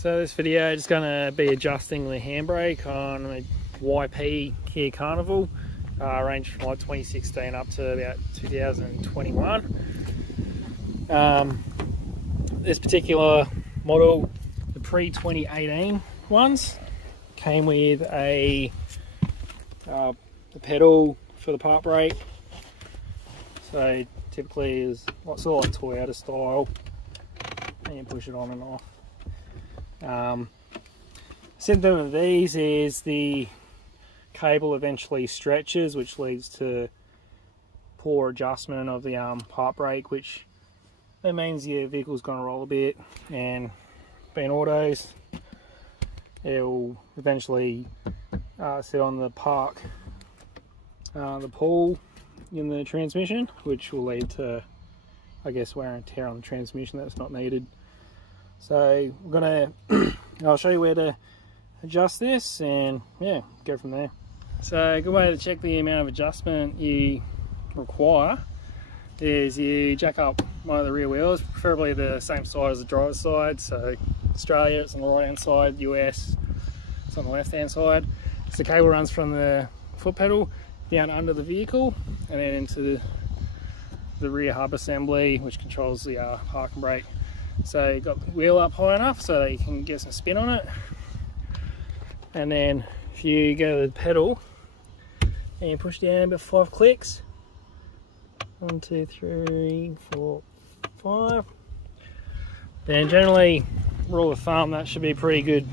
So this video is going to be adjusting the handbrake on a YP Kia Carnival, ranged from like 2016 up to about 2021. This particular model, the pre-2018 ones, came with the pedal for the park brake. So typically is what's sort of like Toyota style, and you push it on and off. Symptom of these is the cable eventually stretches, which leads to poor adjustment of the park brake, which that means your vehicle's going to roll a bit, and being autos, it will eventually sit on the pull in the transmission, which will lead to, I guess, wear and tear on the transmission that's not needed. So we're gonna I'll show you where to adjust this, and yeah, go from there. So a good way to check the amount of adjustment you require is you jack up one of the rear wheels, preferably the same side as the driver's side. So Australia, it's on the right hand side, US, it's on the left hand side. So the cable runs from the foot pedal down under the vehicle and then into the rear hub assembly, which controls the parking brake. So you've got the wheel up high enough so that you can get some spin on it, and then if you go to the pedal and you push down about 5 clicks, 1, 2, 3, 4, 5, then generally, rule of thumb, that should be pretty good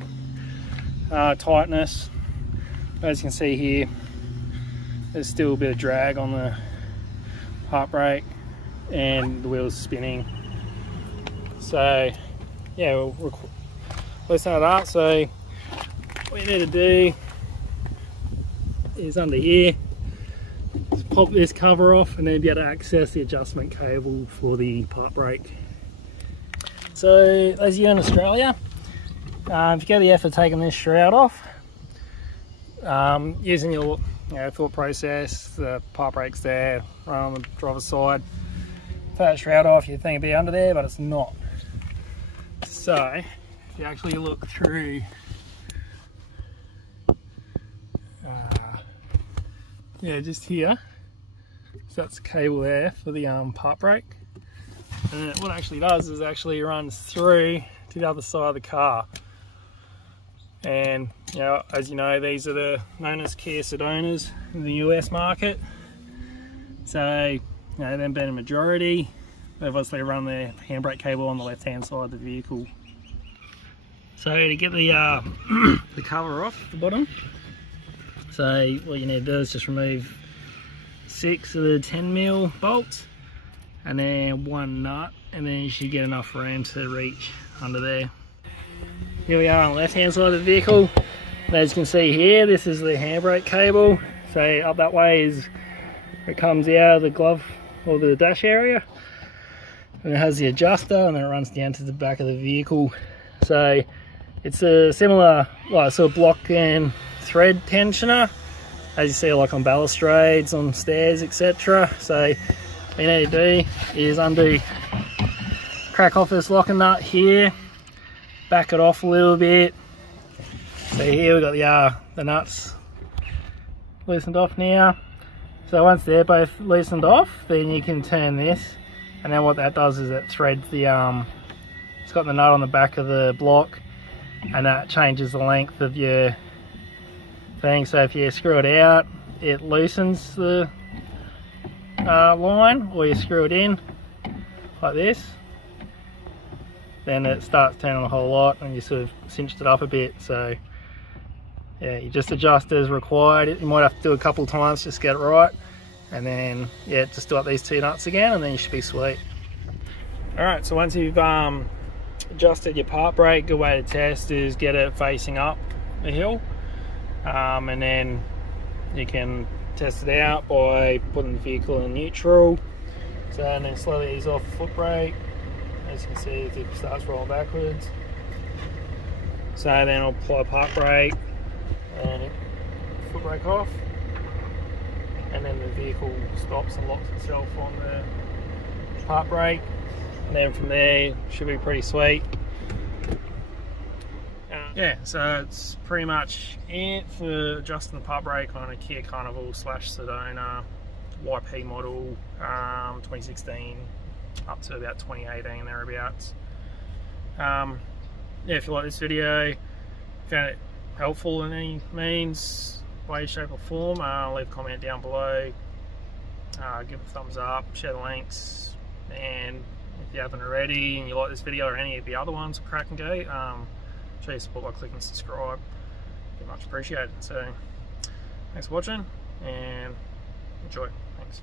tightness. As you can see here, there's still a bit of drag on the park brake and the wheel's spinning. So yeah, we'll loosen it up. So what you need to do is under here, just pop this cover off and then be able to access the adjustment cable for the park brake. So as you're in Australia, if you go the effort of taking this shroud off, using your thought process, the park brake's there, right on the driver's side. Take that shroud off, you'd think it'd be under there, but it's not. So if you actually look through, yeah, just here, so that's the cable there for the park brake, and what it actually does is actually runs through to the other side of the car. And you know, as you know, these are known as Kia Sedonas in the US market. So you know, them being a majority, they've obviously run their handbrake cable on the left hand side of the vehicle. So to get the the cover off the bottom, so what you need to do is just remove 6 of the 10mm bolts and then 1 nut, and then you should get enough room to reach under there. Here we are on the left hand side of the vehicle. As you can see here, this is the handbrake cable. So up that way is it comes out of the glove or the dash area, and it has the adjuster, and then it runs down to the back of the vehicle. So it's a similar like sort of block and thread tensioner as you see like on balustrades, on stairs, etc. So what you need to do is crack off this locking nut here, back it off a little bit. So here we've got the nuts loosened off now. So once they're both loosened off, then you can turn this, and then what that does is it threads the it's got the nut on the back of the block, and that changes the length of your thing. So if you screw it out, it loosens the line, or you screw it in like this, then it starts turning a whole lot, and you sort of cinched it up a bit. So yeah, you just adjust as required. You might have to do a couple of times just to get it right, and then yeah, just do up these 2 nuts again, and then you should be sweet. Alright, so once you've adjusted your park brake, good way to test is get it facing up the hill, and then you can test it out by putting the vehicle in neutral. So and then slowly ease off the foot brake. As you can see, it starts rolling backwards. So then I'll apply park brake and foot brake off, and then the vehicle stops and locks itself on the park brake, and then from there should be pretty sweet. yeah, so it's pretty much it for adjusting the pump brake on a Kia Carnival / Sedona YP model, 2016 up to about 2018 thereabouts. Yeah, if you like this video, found it helpful in any means, way, shape or form, leave a comment down below, give a thumbs up, share the links, and if you haven't already and you like this video or any of the other ones, crack and go, show your support by clicking subscribe. Be much appreciated. So thanks for watching and enjoy. Thanks.